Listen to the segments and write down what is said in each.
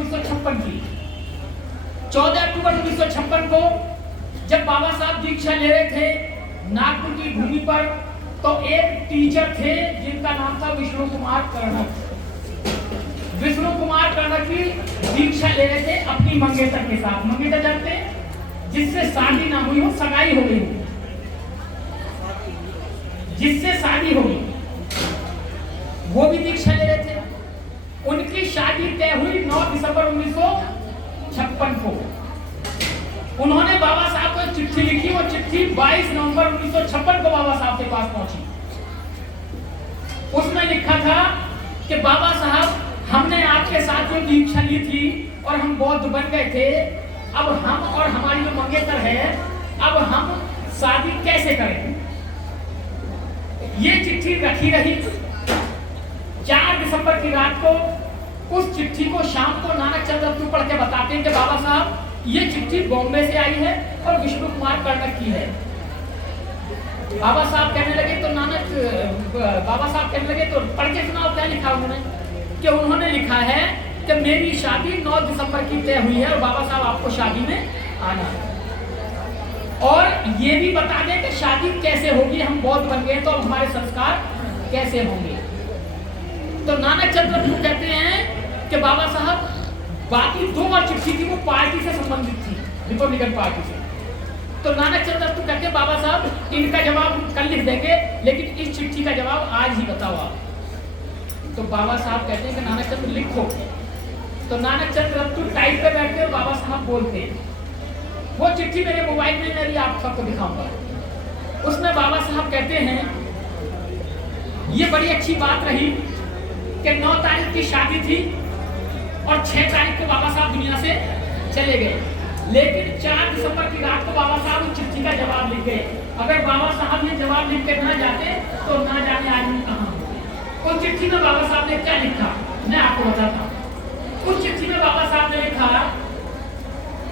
1956 की। 14 अक्टूबर 1956 को जब बाबा साहब दीक्षा ले रहे थे नागपुर की भूमि पर, तो एक टीचर थे जिनका नाम था विष्णु कुमार कर्णक। विष्णु कुमार कर्णक की दीक्षा ले रहे थे अपनी मंगेतर के साथ। मंगेतर जानते हैं, जिससे शादी ना हुई हो, सगाई हो गई हो, जिससे शादी हो गई, वो भी दीक्षा ले रहे थे। उनकी शादी तय हुई 9 दिसंबर 1956 को। उन्होंने बाबा साहब को चिट्ठी लिखी। वो चिट्ठी 22 नवंबर 1956 को बाबा साहब के पास पहुंची। उसमें लिखा था कि बाबा साहब, हमने आपके साथ जो दीक्षा ली थी और हम बौद्ध बन गए थे, अब हम और हमारी जो मंगेतर है, अब हम शादी कैसे करें। ये चिट्ठी रखी रही। 4 दिसंबर की रात को उस चिट्ठी को शाम को नानक चंद्र रत्तू पढ़ के बताते हैं कि बाबा साहब, ये चिट्ठी बॉम्बे से आई है और विष्णु कुमार कर्णक की है। बाबा साहब कहने लगे तो पढ़ के सुनाओ क्या लिखा उन्होंने। कि उन्होंने लिखा है कि मेरी शादी 9 दिसंबर की तय हुई है और बाबा साहब आपको शादी में आना है, और ये भी बता दें कि शादी कैसे होगी। हम बौद्ध बन गए तो हमारे संस्कार कैसे होंगे। तो नानक चंद्र रत्तू कहते हैं कि बाबा साहब, बाकी 2 और चिट्ठी थी वो पार्टी से संबंधित थी, रिपब्लिकन पार्टी से। तो नानक चंद्र रत्तू कहते हैं बाबा साहब, इनका जवाब कल लिख देंगे, लेकिन इस चिट्ठी का जवाब आज ही बताओ आप। तो बाबा साहब कहते हैं कि नानक चंद्र लिखो। तो नानक चंद्र रत्तू टाइप पे बैठते और बाबा साहब बोलते हैं। वो चिट्ठी मेरे मोबाइल में मेरी आप सबको दिखाऊंगा। उसमें बाबा साहब कहते हैं, ये बड़ी अच्छी बात रही कि 9 तारीख की शादी थी और 6 तारीख को बाबा साहब दुनिया से चले गए, लेकिन 4 दिसंबर की रात को बाबा साहब उस चिट्ठी का जवाब लिख गए। अगर बाबा साहब ये जवाब लिख के ना जाते तो ना जाने आदमी कहाँ। उस चिट्ठी में बाबा साहब ने क्या लिखा, मैं आपको बताता हूँ। उस चिट्ठी में बाबा साहब ने लिखा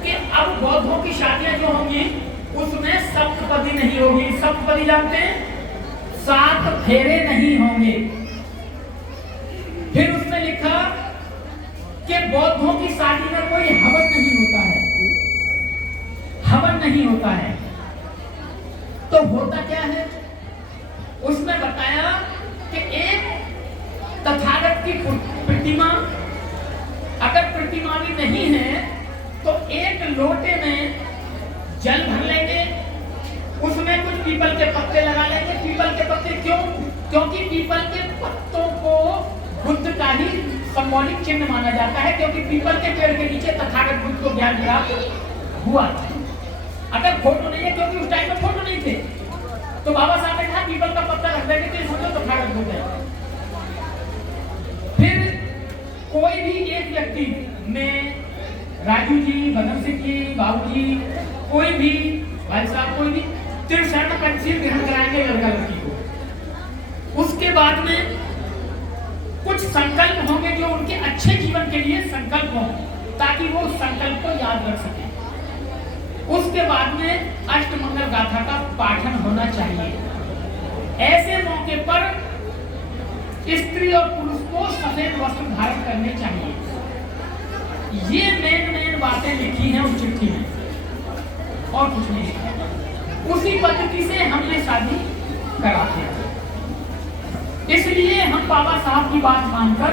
कि अब बौद्धों की शादियां जो होंगी उसमें सप्तपदी नहीं होगी। सप्तपदी जानते हैं, 7 फेरे नहीं होंगे। फिर उसने लिखा कि बौद्धों की शादी में कोई हवन नहीं होता है, हवन नहीं होता है। तो होता क्या है, उसमें बताया कि एक तथागत की प्रतिमा, अगर प्रतिमा भी नहीं है तो एक लोटे में जल भर लेंगे, उसमें कुछ पीपल के पत्ते लगा लेंगे। पीपल के पत्ते क्यों? क्योंकि पीपल के पत्तों को बुद्ध का ही सिंबॉलिक चिन्ह माना जाता है, क्योंकि पीपल के पेड़ के नीचे तथागत बुद्ध को ज्ञान प्राप्त हुआ था। अगर फोटो नहीं है, क्योंकि उस टाइम में फोटो नहीं थे, तो बाबा साहब ने कहा पीपल का पत्ता रख देंगे तो समझो तथागत बुद्ध है। फिर कोई भी एक व्यक्ति में, राजू जी, भगत सिंह जी, बाबू जी, कोई भी भाई साहब, कोई भी त्रिशरण पंचशील ग्रहण कराएंगे लड़का लड़की को। उसके बाद में कुछ संकल्प होंगे जो उनके अच्छे जीवन के लिए संकल्प हों, ताकि वो संकल्प को याद रख सके। उसके बाद में अष्टमंगल गाथा का पाठन होना चाहिए। ऐसे मौके पर स्त्री और पुरुष को सफेद वस्त्र धारण करने चाहिए। ये मेन बातें लिखी हैं उस चिट्ठी में, और कुछ नहीं लिखा। उसी पद्धति से हमने शादी कराते हैं। इसलिए हम बाबा साहब की बात मानकर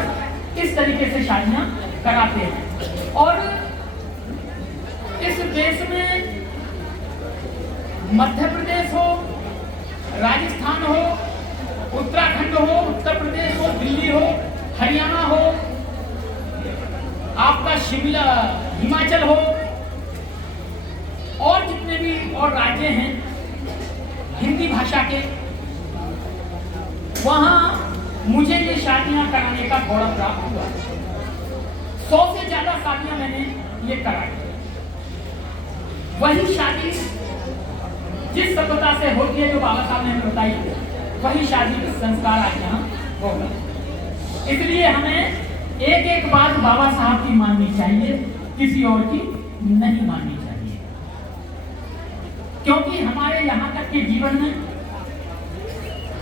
इस तरीके से शादियां कराते हैं। और इस देश में मध्य प्रदेश हो, राजस्थान हो, उत्तराखंड हो, उत्तर प्रदेश हो, दिल्ली हो, हरियाणा हो, आपका शिमला, हिमाचल हो, और जितने भी और राज्य हैं हिंदी भाषा के, वहां मुझे ये शादियां कराने का गौरव प्राप्त हुआ। 100 से ज्यादा शादियां मैंने ये कराई। वही शादी जिस सभ्यता से होती है जो बाबा साहब ने हमें बताई, वही शादी संस्कार आज यहाँ होगा। इसलिए हमें एक एक बात बाबा साहब की माननी चाहिए, किसी और की नहीं माननी चाहिए, क्योंकि हमारे यहाँ तक के जीवन में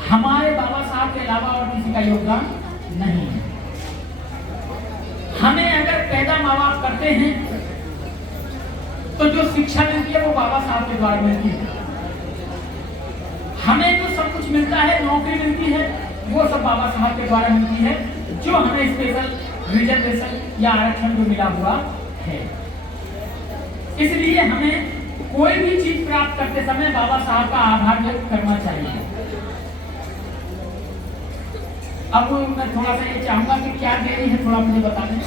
हमारे बाबा साहब के अलावा और किसी का योगदान नहीं है। हमें अगर पैदा माँ बाप करते हैं तो जो शिक्षा मिलती है वो बाबा साहब के द्वारा मिलती है। हमें जो सब कुछ मिलता है, नौकरी मिलती है, वो सब बाबा साहब के द्वारा मिलती है, जो हमें स्पेशल रिजर्वेशन या आरक्षण जो मिला हुआ है। इसलिए हमें कोई भी चीज प्राप्त करते समय बाबा साहब का आभार व्यक्त करना चाहिए। अब मैं थोड़ा सा ये चाहूंगा कि क्या देरी है, थोड़ा मुझे बता दें।